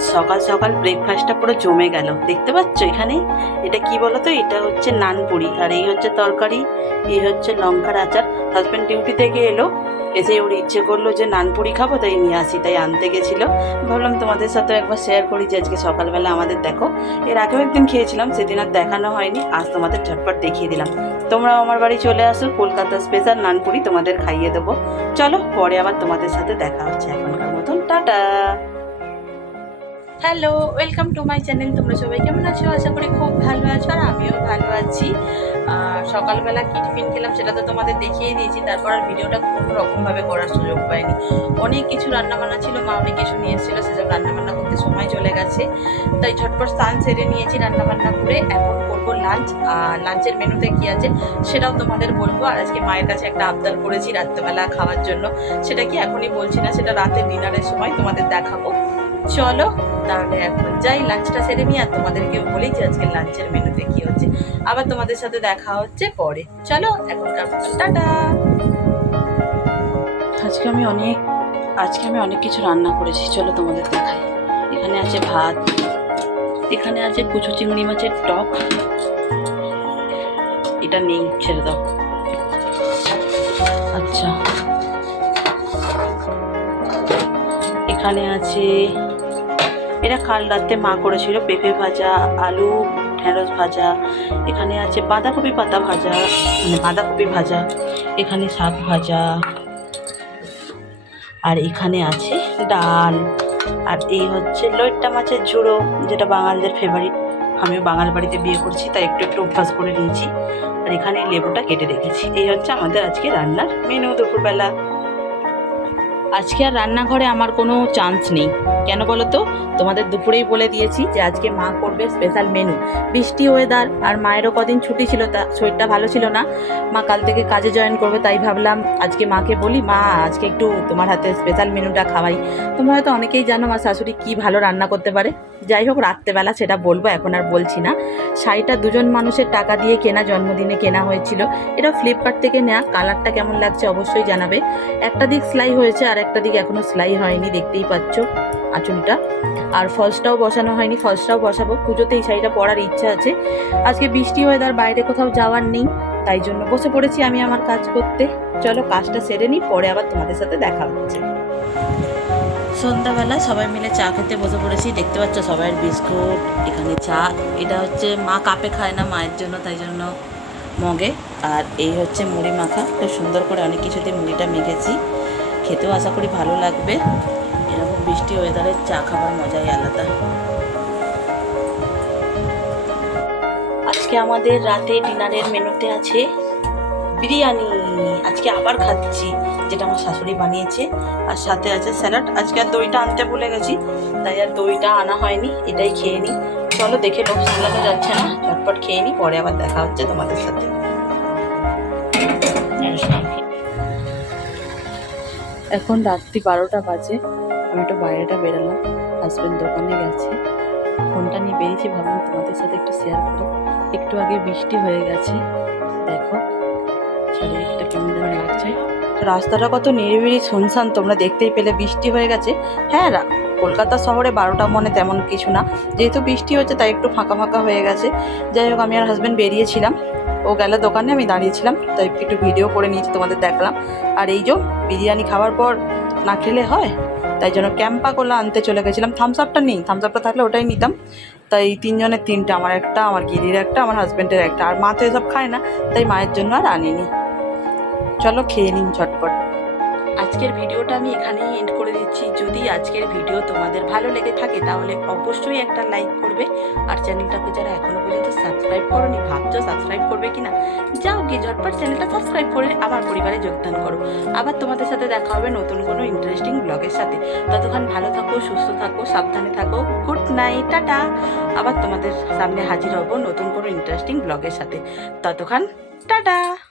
সকাল সকাল ব্রেকফাস্টটা পুরো জমে গেল। দেখতে পাচ্ছ এখানে? এটা কি বলো তো এটা হচ্ছে নানপুরি, আর এই হচ্ছে তরকারি, এই হচ্ছে লঙ্কার আচার। হাজব্যান্ড ডিউটি থেকে এলো, এসে ওর ইচ্ছে করল যে নানপুরি খাব, তাই নিয়ে আসি, তাই আনতে গেছিল। ভাবলাম তোমাদের সাথে একবার শেয়ার করি যে আজকে সকালবেলা আমাদের দেখো। এর আগেও একদিন খেয়েছিলাম, সেদিন আর দেখানো হয়নি, আজ তোমাদের ঝটপট দেখিয়ে দিলাম। তোমরাও আমার বাড়ি চলে আসো, কলকাতা স্পেশাল নানপুরি তোমাদের খাইয়ে দেবো। চলো, পরে আবার তোমাদের সাথে দেখা হচ্ছে এখনকার মতন। Tata! Hello welcome to my channel তোমরা সবাই কেমন আছো? আশা করি খুব ভালো আছো আর আমিও ভালো আছি। সকালবেলা কি টিফিন খেলাম সেটা তো তোমাদের দেখিয়ে দিয়েছি। তারপর আর ভিডিওটা কোনো রকমভাবে করার সুযোগ পাইনি। অনেক কিছু রান্নাবান্না ছিল, মা অনেক কিছু নিয়ে এসেছিল, সেসব রান্নাবান্না করতে সময় চলে গেছে। তাই ঝটপট স্নান সেরে নিয়েছি, রান্নাবান্না করে এখন করব লাঞ্চ আর লাঞ্চের মেনুতে কি আছে সেটাও তোমাদের বলব। আর আজকে মায়ের কাছে একটা আবদার করেছি রাত্রেবেলা খাওয়ার জন্য। সেটা কি এখনই বলছি না, সেটা রাতের ডিনারের সময় তোমাদের দেখাবো। চলো, তাহলে এখন যাই লাঞ্চটা সেরে নিই আর তোমাদেরকেও বলি যে আজকে লাঞ্চের মেনুতে কি হচ্ছে। আবার তোমাদের সাথে দেখা হচ্ছে পরে। চলো, এখনকার মতন টাটা। আজকে আমি অনেক, আজকে আমি অনেক কিছু রান্না করেছি, চলো তোমাদের দেখাই। এখানে আছে ভাত, এখানে আছে কুচো চিংড়ি মাছের টক। এটা নেই, ছেড়ে দাও। আচ্ছা। এখানে আছে। এটা কাল রাতে মা করেছিল পেঁপে ভাজা, আলু, ঢেঁড়স ভাজা। এখানে আছে বাঁধাকপি পাতা ভাজা মানে বাঁধাকপি ভাজা। এখানে শাক ভাজা। আর এখানে আছে ডাল। আর এই হচ্ছে লইট্টা মাছের ঝুড়ো, যেটা বাঙালদের ফেভারিট আমিও বাঙাল বাড়িতে বিয়ে করছি, তাই একটু একটু অভ্যাস করে নিয়েছি। আর এখানে লেবুটা কেটে রেখেছি। এই হচ্ছে আমাদের আজকে রান্নার মেনু দুপুরবেলা। আজকে আর রান্নাঘরে আমার কোনো চান্স নেই। কেন বলো তো তোমাদের দুপুরেই বলে দিয়েছি যে আজকে মা করবে স্পেশাল মেনু বৃষ্টি ওয়েদার আর মায়েরও কদিন ছুটি ছিল, তা শরীরটা ভালো ছিল না। মা কাল থেকে কাজে জয়েন করবে, তাই ভাবলাম আজকে মাকে বলি, মা, আজকে একটু তোমার হাতে স্পেশাল মেনুটা খাওয়াই। তোমরা হয়তো অনেকেই জানো আমার শাশুড়ি কী ভালো রান্না করতে পারে। যাই হোক, রাত্রেবেলা সেটা বলব, এখন আর বলছি না। শাড়িটা দুজন মানুষের টাকা দিয়ে কেনা, জন্মদিনে কেনা হয়েছিল। এটা ফ্লিপকার্ট থেকে নেওয়া কালারটা কেমন লাগছে অবশ্যই জানাবে। একটা দিক সেলাই হয়েছে, আর একটা দিক এখনও সেলাই হয়নি, দেখতেই পাচ্ছ আঁচলটা। আর ফলসটাও বসানো হয়নি ফলসটাও বসাবো। পুজোতে এই শাড়িটা পরার ইচ্ছা আছে। আজকে বৃষ্টি ওয়েদার বাইরে কোথাও যাওয়ার নেই, তাই জন্য বসে পড়েছি আমি আমার কাজ করতে। চলো, কাজটা সেরে নিই, পরে আবার তোমাদের সাথে দেখা হচ্ছে। সন্ধ্যাবেলা সবাই মিলে চা খেতে বসে পড়েছি। দেখতে পাচ্ছ সবাইয়ের বিস্কুট, এখানে চা। এটা হচ্ছে মা কাপে খায় না মায়ের জন্য, তাই জন্য মগে। আর এই হচ্ছে মুড়ি মাখা। খুব সুন্দর করে অনেক কিছুতে মুড়িটা মেখেছি। খেতেও আশা করি ভালো লাগবে। এরকম বৃষ্টি ওয়েদারে চা খাবার মজাই আলাদা। আজকে আমাদের রাতে ডিনারের মেনুতে আছে বিরিয়ানি। আজকে আবার খাচ্ছি, যেটা আমার শাশুড়ি বানিয়েছে। আর সাথে আছে স্যালাড। আজকে আর দইটা আনতে ভুলে গেছি, তাই আর দইটা আনা হয়নি, এটাই খেয়ে নিই। চলো দেখে লোক সামলানো যাচ্ছে না, ঝটপট খেয়ে নিই, পরে আবার দেখা হচ্ছে তোমাদের সাথে। এখন রাত্রি বারোটা বাজে, আমি একটু বাইরেটা বেরোলাম হাজব্যান্ড দোকানে গেছে। ফোনটা নিয়ে বেরিয়েছি, ভাবলাম তোমাদের সাথে একটু শেয়ার করি। একটু আগে বৃষ্টি হয়ে গেছে, দেখো। চারিদিকটা কেমন যেন লাগছে রাস্তাটা কত নিরিবিলি শুনশান, তোমরা দেখতেই পেলে বৃষ্টি হয়ে গেছে। হ্যাঁ কলকাতা শহরে বারোটা মনে তেমন কিছু না। যেহেতু বৃষ্টি হচ্ছে, তাই একটু ফাঁকা ফাঁকা হয়ে গেছে। যাই হোক, আমি আর হাজব্যান্ড বেরিয়েছিলাম। ও গেল দোকানে, আমি দাঁড়িয়েছিলাম। তাই একটু ভিডিও করে নিয়েছি, তোমাদের দেখলাম। আর এই যে বিরিয়ানি খাওয়ার পর না খেলে হয়? তাই জন্য ক্যাম্পা কোলা আনতে চলে গেছিলাম। থামস আপটা নেই থামস আপটা থাকলে ওটাই নিতাম। তাই তিনজনের তিনটা, আমার একটা, আমার গিরির একটা, আমার হাজব্যান্ডের একটা। আর মা তো এসব খায় না, তাই মায়ের জন্য আর আনিনি। চলো খেয়ে নিন ঝটপট। আজকের ভিডিওটা আমি এখানেই এন্ড করে দিচ্ছি। যদি আজকের ভিডিও তোমাদের ভালো লেগে থাকে, তাহলে অবশ্যই একটা লাইক করবে। আর চ্যানেলটাকে যারা এখনও পর্যন্ত সাবস্ক্রাইব করোনি, ভাবছ সাবস্ক্রাইব করবে কিনা? যাও গিয়ে ঝটপট চ্যানেলটা সাবস্ক্রাইব করে আমার পরিবারে যোগদান করো। আবার তোমাদের সাথে দেখা হবে নতুন কোনো ইন্টারেস্টিং ব্লগের সাথে। ততক্ষণ ভালো থাকো, সুস্থ থাকো, সাবধানে থাকো। Good night tata. আবার তোমাদের সামনে হাজির হব নতুন কোনো ইন্টারেস্টিং ব্লগের সাথে। ততক্ষণ, টাটা।